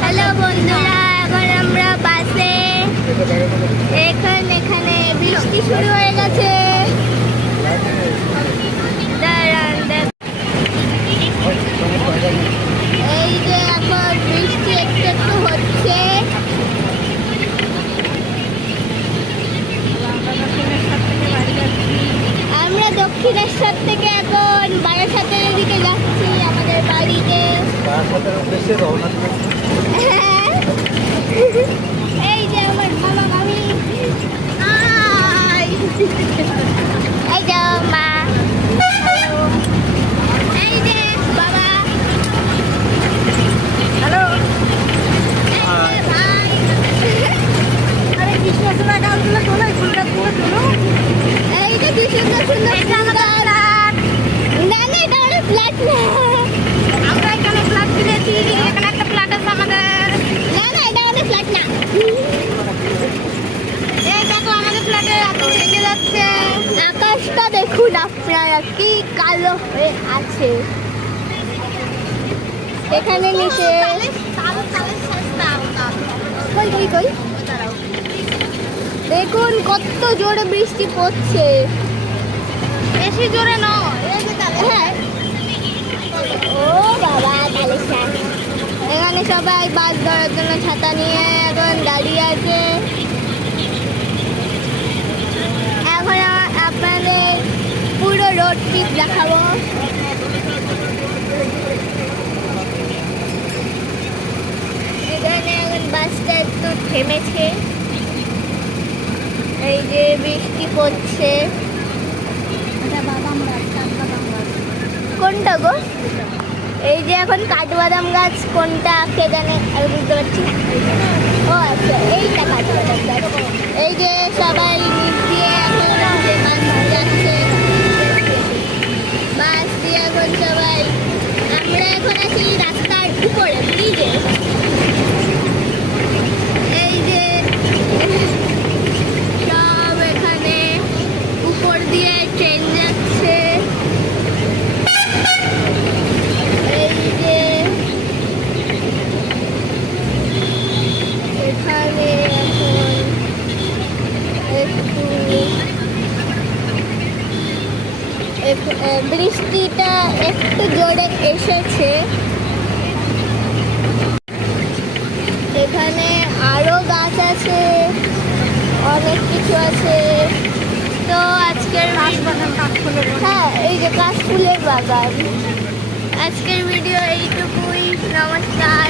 Hello বন্ধুরা, এখন আমরা বাসে এখানে বৃষ্টি শুরু হয়ে গেছে। এই যে এখন বৃষ্টি একটু একটু হচ্ছে। আমরা দক্ষিণেশ্বর থেকে এখন বারাসাতের দিকে যাচ্ছি আমাদের বাড়িতে। হ্যাঁ, এই যে আমার মামা মামি, এই যে মা, এই যে বাবা, হ্যালো, ভাই। আরে কৃষ্ণ সোনা গাছগুলো তোলো, ফুলটা তোলো। এই যে কি সুন্দর সুন্দর ফ্ল্যাট। না না, এটা আমাদের ফ্ল্যাট না, আমরা এখানে ফ্ল্যাট কিনেছি। এখানে একটা ফ্ল্যাট আছে আমাদের। না না, এটা আমাদের ফ্ল্যাট না। এই দেখো আমাদের ফ্ল্যাটে এত ভেঙে যাচ্ছে। আকাশটা দেখুন আপনারা, কি কালো হয়ে আছে। এখানে নিচে কই কই কই দেখুন কত জোরে বৃষ্টি পড়ছে। বেশি জোরে নয়, হ্যাঁ। ও বাবা, এখানে সবাই বাস ধরার জন্য ছাতা নিয়ে এখন দাঁড়িয়ে আছে। এখন আপনাদের পুরো রোড ট্রিপ দেখাবো। এখানে এখন বাসটা একটু থেমেছে। এই যে বৃষ্টি পড়ছে। কোনটা গো? এই যে এখন কাঠবাদাম গাছ কোনটা কে জানে, আমি বুঝতে পারছি। ও আচ্ছা, এইটা কাঠবাদাম গাছ। এই যে সবাই নিচ দিয়ে এখন বাস যাচ্ছে। বাস দিয়ে এখন সবাই, আমরা এখন আছি রাস্তার উপরে, ব্রিজে। এই যে সব এখানে উপর দিয়ে ট্রেন যাচ্ছে। এই যে এখানে এখন একটু বৃষ্টিটা একটু জোরে এসেছে। এখানে আরো গাছ আছে, অনেক কিছু আছে। তো আজকের হ্যাঁ, এই যে কাশফুলের বাগান। আজকের ভিডিও এইটুকুই। নমস্কার।